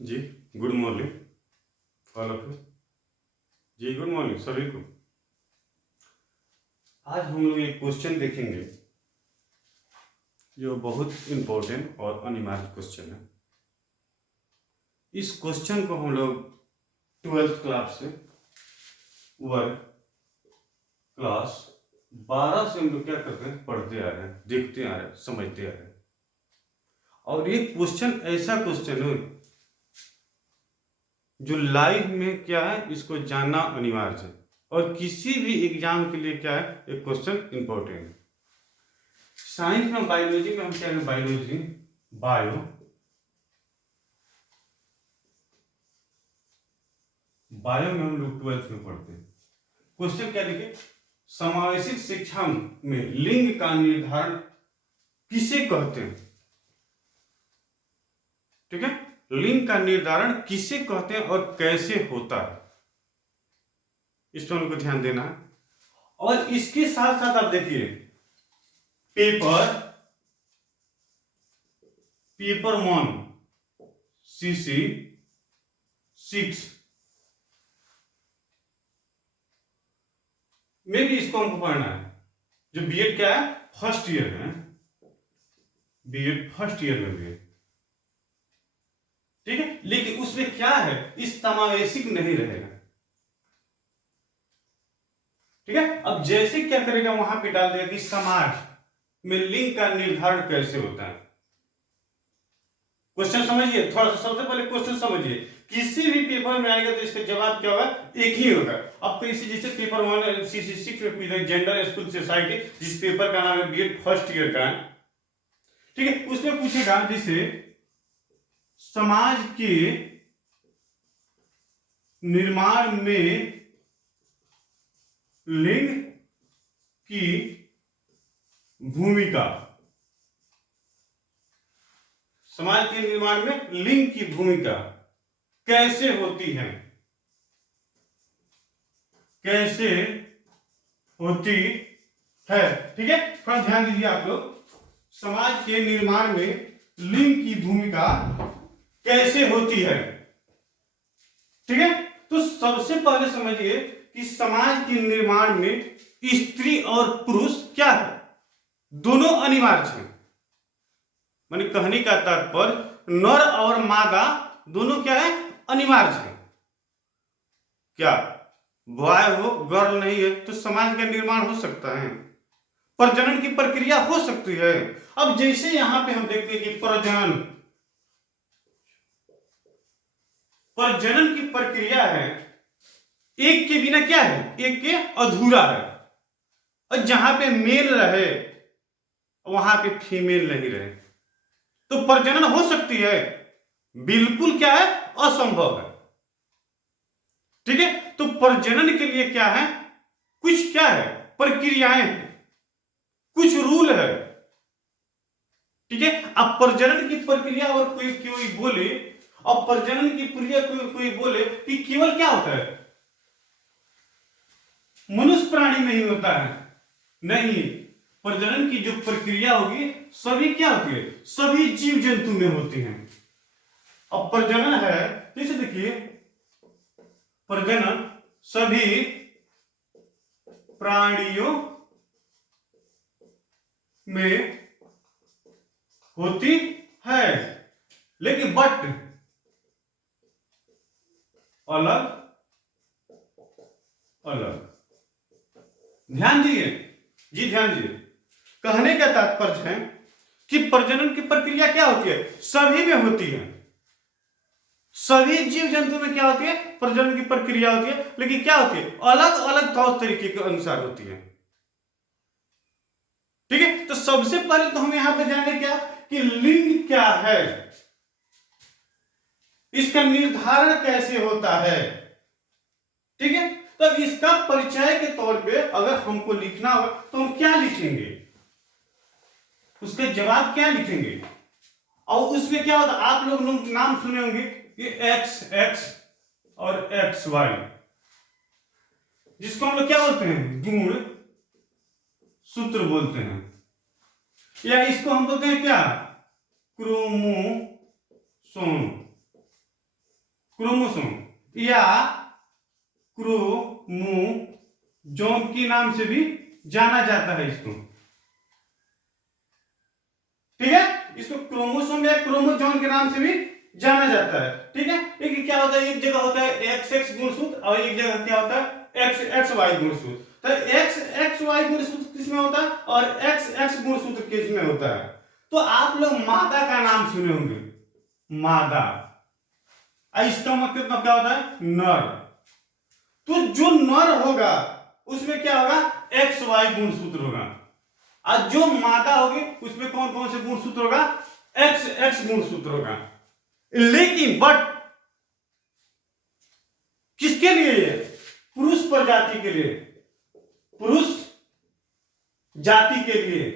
Ji, good morning all of you. जी, good morning सभी को। आज हम लोग एक क्वेश्चन देखेंगे जो बहुत इम्पोर्टेंट और अनिवार्य क्वेश्चन है। इस क्वेश्चन को हम लोग 12th क्लास से वर्ग क्लास 12 से हम लोग क्या करते हैं, पढ़ते आ रहे हैं, देखते आ रहे हैं, समझते आ रहे हैं। और ये क्वेश्चन ऐसा क्वेश्चन है जो लाइफ में क्या है, इसको जानना अनिवार्य है और किसी भी एग्जाम के लिए क्या है, एक क्वेश्चन इंपॉर्टेंट है। साइंस में बायोलॉजी में हम क्या है, बायोलॉजी बायो में हम लोग 12th में पढ़ते हैं। क्वेश्चन क्या लिखे, समावेशित शिक्षा में लिंग का निर्धारण किसे कहते हैं। ठीक है, लिंग का निर्धारण किसे कहते हैं और कैसे होता है, इस पर हमको ध्यान देना है। और इसके साथ साथ आप देखिए पेपर 1 CC 6 में भी इसको हमको पढ़ना है। जो बीएड क्या है, फर्स्ट ईयर में, बीएड फर्स्ट ईयर में भी है। ठीक है, लेकिन उसमें क्या है, इस समावेशिक नहीं रहेगा। ठीक है, अब जैसे क्या करेगा, वहां पे डाल देगा कि समाज में लिंग का निर्धारण कैसे होता है। क्वेश्चन समझिए, थोड़ा सा सबसे पहले क्वेश्चन समझिए। किसी भी पेपर में आएगा तो इसका जवाब क्या होगा, एक ही होगा। अब तो इसी जैसे पेपर 1 CC 6 में जेंडर स्कूल सोसाइटी, जिस पेपर का नाम है बीएड फर्स्ट ईयर का, ठीक है, उसमें पूछेगा जैसे समाज के निर्माण में लिंग की भूमिका, समाज के निर्माण में लिंग की भूमिका कैसे होती है, कैसे होती है। ठीक है, थोड़ा ध्यान दीजिए आप लोग। समाज के निर्माण में लिंग की भूमिका कैसे होती है। ठीक है, तो सबसे पहले समझिए कि समाज के निर्माण में स्त्री और पुरुष क्या है, दोनों अनिवार्य है। माने कहने का तात्पर्य नर और मादा दोनों क्या है, अनिवार्य है। क्या बॉय हो गर्ल नहीं है तो समाज का निर्माण हो सकता है, प्रजनन की प्रक्रिया हो सकती है। अब जैसे यहां पे हम देखते हैं कि प्रजनन की प्रक्रिया है, एक के बिना क्या है, एक के अधूरा है। और जहां पे मेल रहे वहां पे फीमेल नहीं रहे तो प्रजनन हो सकती है, बिल्कुल क्या है, असंभव है। ठीक है, तो प्रजनन के लिए क्या है, कुछ क्या है, प्रक्रियाएं हैं, कुछ रूल है। ठीक है, अब प्रजनन की प्रक्रिया और कोई बोले, अब प्रजनन की प्रक्रिया कोई बोले कि केवल क्या होता है, मनुष्य प्राणी में ही होता है, नहीं, प्रजनन की जो प्रक्रिया होगी सभी क्या होती है, सभी जीव जंतु में होती है। अब प्रजनन है, जैसे देखिए प्रजनन सभी प्राणियों में होती है, लेकिन बट अलग अलग। ध्यान दिए जी, ध्यान दिए। कहने का तात्पर्य है कि प्रजनन की प्रक्रिया क्या होती है, सभी में होती है, सभी जीव जंतु में क्या होती है, प्रजनन की प्रक्रिया होती है, लेकिन क्या होती है, अलग अलग तौर तरीके के अनुसार होती है। ठीक है, तो सबसे पहले तो हम यहां पे जाने क्या कि लिंग क्या है, इसका निर्धारण कैसे होता है। ठीक है, तो इसका परिचय के तौर पे अगर हमको लिखना हो तो हम क्या लिखेंगे, उसके जवाब क्या लिखेंगे। और उसमें क्या होता, आप लोग नाम सुने होंगे ये x और xy, जिसको हम लोग क्या बोलते हैं, गुण सूत्र बोलते हैं, या इसको हम बोलते हैं क्या, क्रोमोसोम। क्रोमोसोम या क्रोमोजोम के नाम से भी जाना जाता है इसको। ठीक है, इसको क्रोमोसोम या क्रोमोजोम के नाम से भी जाना जाता है। ठीक है, एक क्या होता है, एक जगह होता है एक्स एक्स गुणसूत्र और एक जगह क्या होता है एक्स एक्स वाई गुणसूत्र। तो एक्स एक्स वाई गुणसूत्र किसमें होता है और एक्स एक्स गुणसूत्र किसमें होता है। तो आप लोग मादा का नाम सुने होंगे, मादा, इसका मतलब क्या होता है नर। तो जो नर होगा उसमें क्या होगा एक्स वाई गुणसूत्र होगा, और जो मादा होगी उसमें कौन कौन से गुणसूत्र होगा एक्स एक्स गुणसूत्र होगा। लेकिन बट किसके लिए ये, पुरुष प्रजाति के लिए, पुरुष जाति के लिए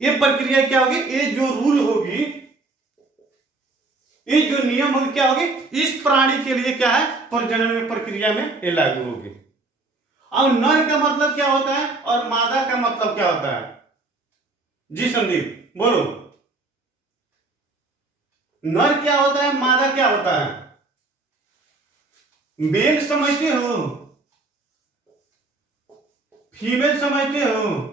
ये प्रक्रिया क्या होगी, ये जो रूल होगी, ये जो नियम होगी क्या होगी, इस प्राणी के लिए क्या है प्रजनन में प्रक्रिया में ये लागू होगी। अब नर का मतलब क्या होता है और मादा का मतलब क्या होता है, जी संदीप बोलो। नर क्या होता है, मादा क्या होता है, मेल समझते हो, फीमेल समझते हो।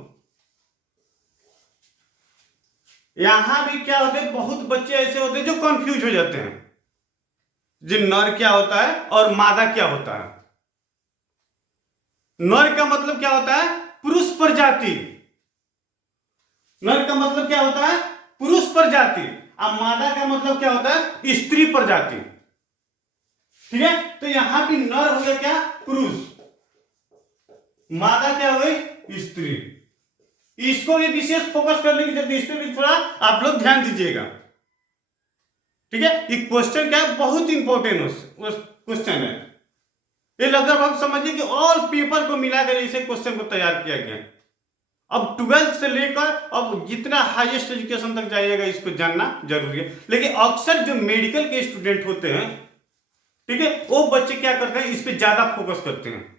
यहां भी क्या होते हैं, बहुत बच्चे ऐसे होते हैं जो कंफ्यूज हो जाते हैं, जी नर क्या होता है और मादा क्या होता है। नर का मतलब क्या होता है पुरुष प्रजाति, नर का मतलब क्या होता है पुरुष प्रजाति, और मादा का मतलब क्या होता है स्त्री प्रजाति। ठीक है, तो यहां भी नर हो गया क्या पुरुष, मादा क्या हो गई स्त्री। इसको भी विशेष फोकस करने की जरूरत है, इस पर भी थोड़ा आप लोग ध्यान दीजिएगा। ठीक है, ये क्वेश्चन क्या है बहुत इंपॉर्टेंट क्वेश्चन है, ये लगभग समझिए कि ऑल पेपर को मिलाकर इसे क्वेश्चन को तैयार किया गया। अब 12th से लेकर अब जितना हाईएस्ट एजुकेशन तक जाइएगा इसको जानना जरूरी है। लेकिन अक्सर जो मेडिकल के स्टूडेंट होते हैं, ठीक है, वो बच्चे क्या करते हैं इस पे ज्यादा फोकस करते हैं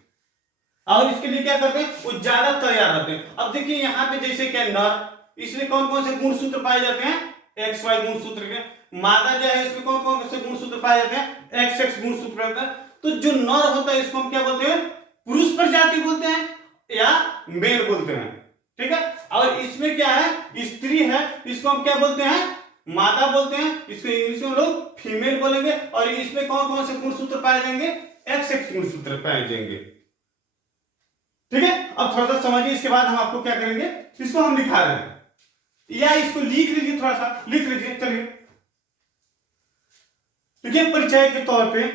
और इसके लिए क्या करते हैं वो ज्यादा तैयार रहते हैं। अब देखिए यहाँ पे जैसे क्या नर, इसमें कौन कौन से गुणसूत्र पाए जाते हैं एक्स वाई गुणसूत्र के। मादा जो है इसमें कौन कौन से गुणसूत्र पाए जाते हैं एक्स एक्स गुणसूत्र रहता है। तो जो नर होता है इसको हम क्या बोलते हैं पुरुष प्रजाति बोलते हैं या मेल बोलते हैं। ठीक है, और इसमें क्या है स्त्री है, इसको हम क्या बोलते हैं मादा बोलते हैं, इसको इंग्लिश में हम लोग फीमेल बोलेंगे। और इसमें कौन कौन से गुणसूत्र पाए जाएंगे एक्स एक्स गुणसूत्र पाए जाएंगे। ठीक है, अब थोड़ा सा समझिए, इसके बाद हम आपको क्या करेंगे इसको हम लिखा रहे हैं या इसको लिख लीजिए, थोड़ा सा लिख लीजिए। चलिए ठीक है, परिचय के तौर पे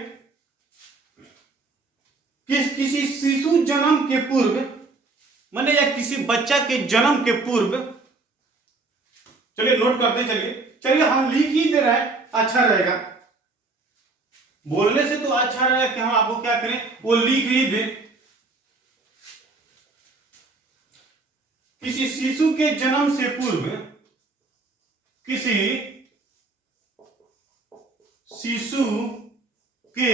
किसी शिशु जन्म के पूर्व माने या किसी बच्चा के जन्म के पूर्व, चलिए नोट करते चलिए हम लिख ही दे रहे हैं, अच्छा रहेगा बोलने से तो अच्छा रहेगा कि हम आपको क्या करें वो लिख ही दें। किसी शिशु के जन्म से पूर्व, किसी शिशु के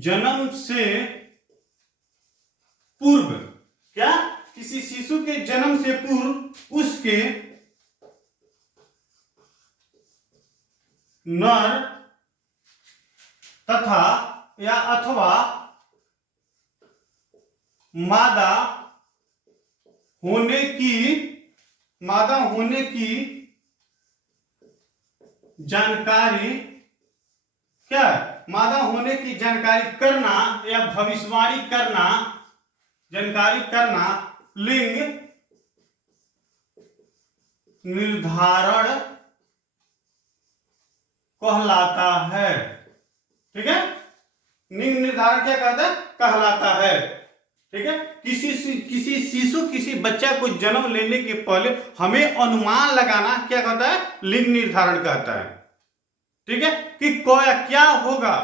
जन्म से पूर्व, क्या किसी शिशु के जन्म से पूर्व उसके नर तथा या अथवा मादा होने की जानकारी, क्या मादा होने की जानकारी करना या भविष्यवाणी करना, जानकारी करना लिंग निर्धारण कहलाता है। ठीक है, लिंग निर्धारण क्या कहता है कहलाता है। ठीक है, किसी शिशु किसी बच्चा को जन्म लेने के पहले हमें अनुमान लगाना क्या कहता है लिंग निर्धारण कहता है। ठीक है, कि क्या होगा,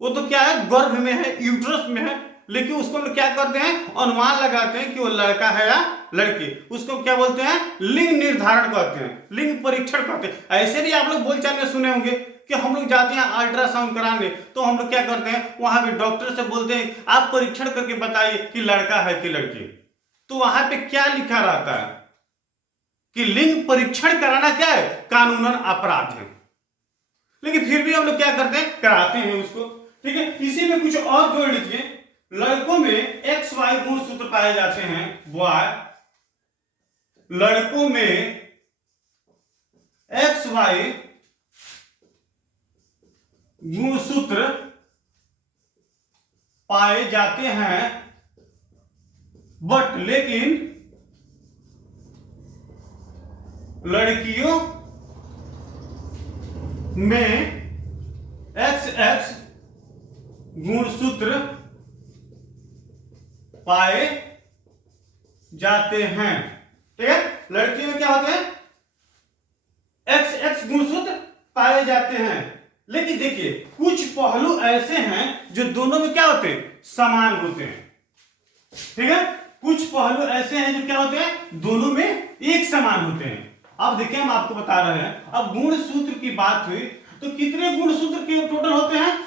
वो तो क्या है गर्भ में है यूट्रस में है, लेकिन उसको हम क्या करते हैं अनुमान लगाते हैं कि वो लड़का है या लड़की, उसको क्या बोलते हैं लिंग निर्धारण कहते हैं, लिंग परीक्षण कहते हैं। ऐसे भी आप लोग बोलचाल में सुने होंगे कि हम लोग जाते हैं अल्ट्रासाउंड कराने, तो हम लोग क्या करते हैं वहां पे डॉक्टर से बोलते हैं आप परीक्षण करके बताइए कि लड़का है कि लड़की। तो वहां पे क्या लिखा रहता है कि लिंग परीक्षण कराना क्या है, कानूनन अपराध है, लेकिन फिर भी हम लोग क्या करते हैं, कराते हैं उसको। ठीक है, इसी में कुछ और जोड़ लीजिए। लड़कों में XY गुणसूत्र पाए जाते हैं, बॉय, लड़कों में XY गुणसूत्र पाए जाते हैं, बट लेकिन लड़कियों में XX गुणसूत्र पाए जाते हैं। ठीक है, लड़कियों में क्या होते हैं, XX गुणसूत्र पाए जाते हैं, लेकिन देखिए कुछ पहलू ऐसे हैं जो दोनों में क्या होते हैं, समान होते हैं। ठीक है, कुछ पहलू ऐसे हैं जो क्या होते हैं, दोनों में एक समान होते हैं। अब देखिए हम आपको बता रहे हैं, अब गुणसूत्र की बात हुई तो कितने गुणसूत्र के टोटल होते हैं,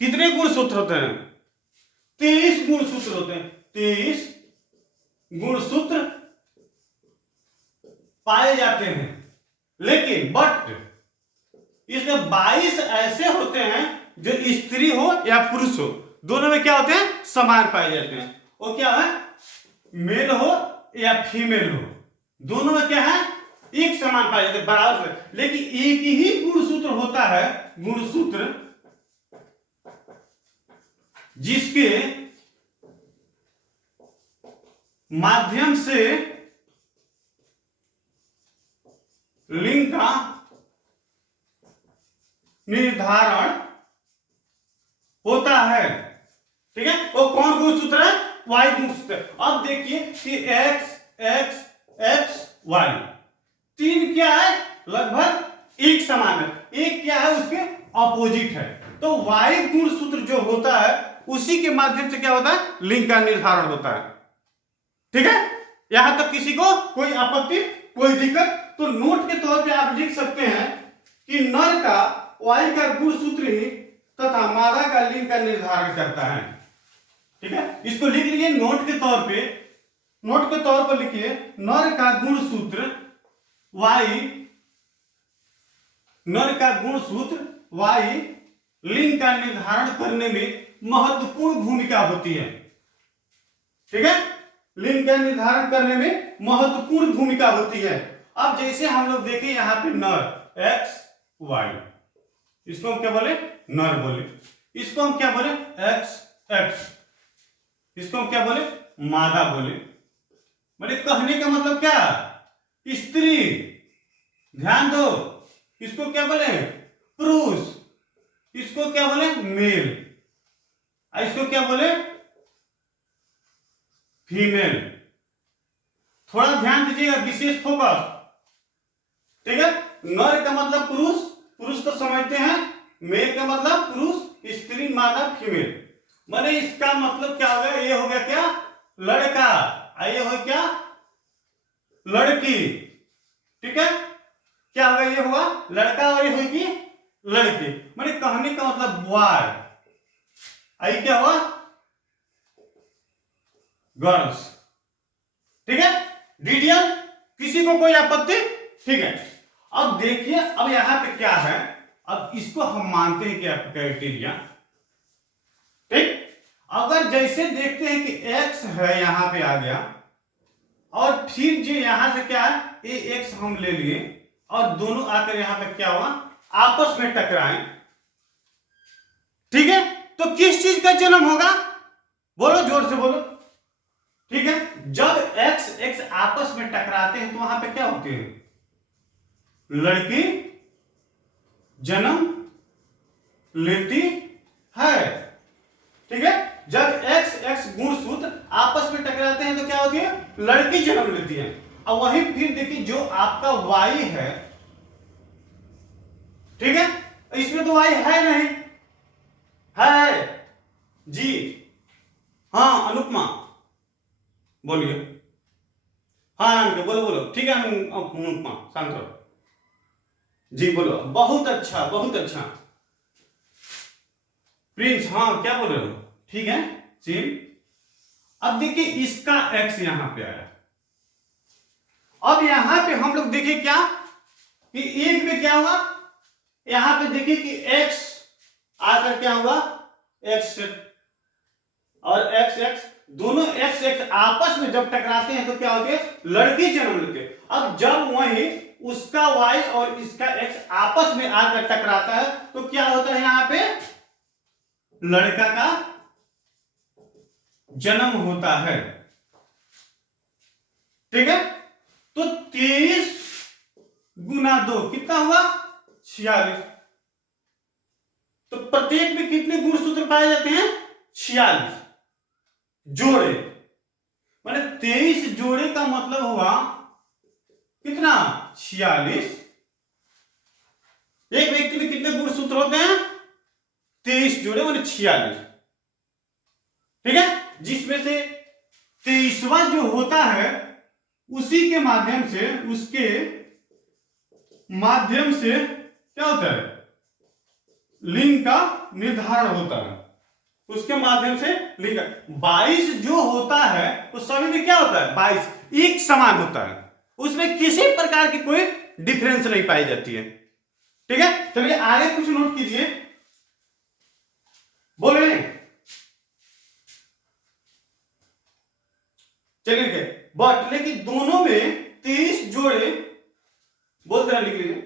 कितने गुणसूत्र होते हैं, 23 गुणसूत्र होते हैं, 23 गुणसूत्र पाए जाते हैं, लेकिन बट इसमें 22 ऐसे होते हैं जो स्त्री हो या पुरुष हो, दोनों में क्या होते हैं, समान पाए जाते हैं। वो क्या है, मेल हो या फीमेल हो, दोनों में क्या है, एक समान पाए जाते हैं, बराबर से। लेकिन एक ही गुणसूत्र होता है, गुणसूत्र जिसके माध्यम से लिंग का निर्धारण होता है। ठीक है, वो कौन गुणसूत्र है, वाई गुणसूत्र। अब देखिए कि X X X Y तीन क्या है, लगभग एक समान है, एक क्या है, उसके ऑपोजिट है। तो वाई गुणसूत्र जो होता है उसी के माध्यम से क्या होता है, लिंग का निर्धारण होता है। ठीक है, यहां तक किसी को कोई आपत्ति, कोई दिक्कत? तो नोट के तौर पे आप लिख सकते हैं कि नर का वाई का गुणसूत्र ही तथा मादा का लिंग का निर्धारण करता है। ठीक है, इसको लिख लीजिए नोट के तौर पे, नोट के तौर पर लिखिए, नर का गुणसूत्र वाई, नर का गुणसूत्र वाई लिंग का निर्धारण करने में महत्वपूर्ण भूमिका होती है। ठीक है, लिंग का निर्धारण करने में महत्वपूर्ण भूमिका होती है। अब जैसे हम लोग देखें यहां पे नर X Y, इसको हम क्या बोले, नर बोले, इसको हम क्या बोले, X X, इसको हम क्या बोले, मादा बोले। मतलब कहने का मतलब क्या, स्त्री, ध्यान दो, इसको क्या बोले, पुरुष, इसको क्या बोले, मेल, इसको क्या बोले, फीमेल। थोड़ा ध्यान दीजिएगा, विशेष फोकस। ठीक है, नर का मतलब पुरुष, पुरुष तो समझते हैं, मेल का मतलब पुरुष, स्त्री, मादा, फीमेल। माने इसका मतलब क्या हो गया, ये हो गया क्या, लड़का, ये हो क्या, लड़की। ठीक है, क्या होगा, ये होगा लड़का और ये होगी लड़की। माने कहने का मतलब बॉय, आई क्या हुआ, गर्ल्स। ठीक है, डिटेल, किसी को कोई आपत्ति? ठीक है, अब देखिए, अब यहां पे क्या है, अब इसको हम मानते हैं क्या, क्राइटेरिया। ठीक, अगर जैसे देखते हैं कि X है, यहां पे आ गया, और फिर जो यहां से क्या है, AX हम ले लिए, और दोनों आकर यहां पे क्या हुआ, आपस में टकराएं। ठीक है, तो किस चीज का जन्म होगा, बोलो, जोर से बोलो। ठीक है, जब X X आपस में टकराते हैं तो वहां पे क्या होते हैं, लड़की जन्म लेती है। ठीक है, जब X X गुणसूत्र आपस में टकराते हैं तो क्या होती है, लड़की जन्म लेती है। अब वही फिर देखिए जो आपका Y है, ठीक है, इसमें तो Y है नहीं, है जी, हाँ अनुपमा बोलिए, हाँ नाम बोलो बोलो, ठीक है अनुपमा, शांत रहो जी, बोलो, बहुत अच्छा बहुत अच्छा, प्रिंस, हाँ क्या बोल रहे हो, ठीक है चीन। अब देखिए इसका X यहां पे आया, अब यहां पे हम लोग देखें क्या कि एक में क्या हुआ, यहां पे देखिए कि x आकर क्या हुआ x और x दोनों x आपस में जब टकराते हैं तो क्या होते हैं, लड़के जन्म लेते हैं। अब जब वही उसका y और इसका x आपस में आकर टकराता है तो क्या होता है, यहां पे लड़का का जन्म होता है। ठीक है, तो 23 गुना 2 कितना हुआ 46। तो प्रत्येक में कितने गुणसूत्र पाए जाते हैं, 46 जोड़े, माने 23 जोड़े का मतलब हुआ कितना 46। एक व्यक्ति में कितने गुणसूत्र होते हैं, 23 जोड़े माने 46। ठीक है, जिसमें से 23वां जो होता है उसी के माध्यम से, उसके माध्यम से क्या होता है, लिंग का निर्धारण होता है। उसके माध्यम से लिंग 22 जो होता है वो सभी में क्या होता है, 22 एक समान होता है, उसमें किसी प्रकार की कोई डिफरेंस नहीं पाई जाती है। ठीक है, चलिए आगे कुछ नोट कीजिए, बोले चलिए बट लेकिन दोनों में 23 जोड़े, बोल देना लिख लीजिए,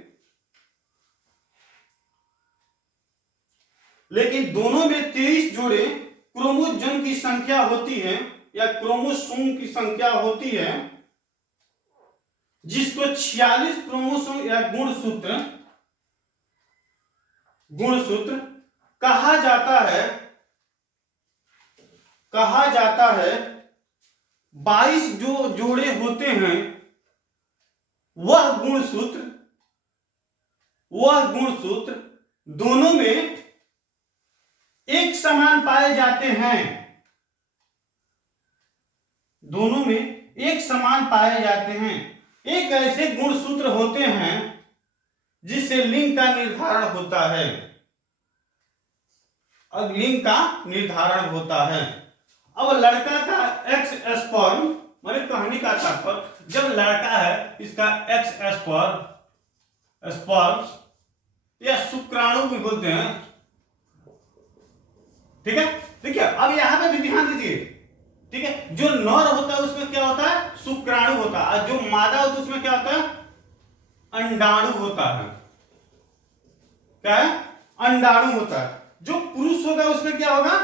लेकिन दोनों में 23 जोड़े क्रोमोजोम की संख्या होती है या क्रोमोसोम की संख्या होती है, जिसको 46 क्रोमोसोम या गुणसूत्र कहा जाता है। 22 जो जोड़े होते हैं वह गुणसूत्र दोनों में एक समान पाए जाते हैं, दोनों में एक समान पाए जाते हैं। एक ऐसे गुणसूत्र होते हैं जिससे लिंग का निर्धारण होता है। अब लिंग का निर्धारण होता है। अब लड़का का एक्स स्पर्म, माने कहने का तात्पर्य, जब लड़का है इसका एक्स स्पर्म या शुक्राणु भी बोलते हैं। ठीक है, देखिए अब यहां पे भी ध्यान दीजिए। ठीक है, जो नर होता है उसमें क्या होता है, शुक्राणु होता है, और जो मादा होता है उसमें क्या होता है, अंडाणु होता है। क्या है, अंडाणु होता है। जो पुरुष होगा उसमें क्या होगा,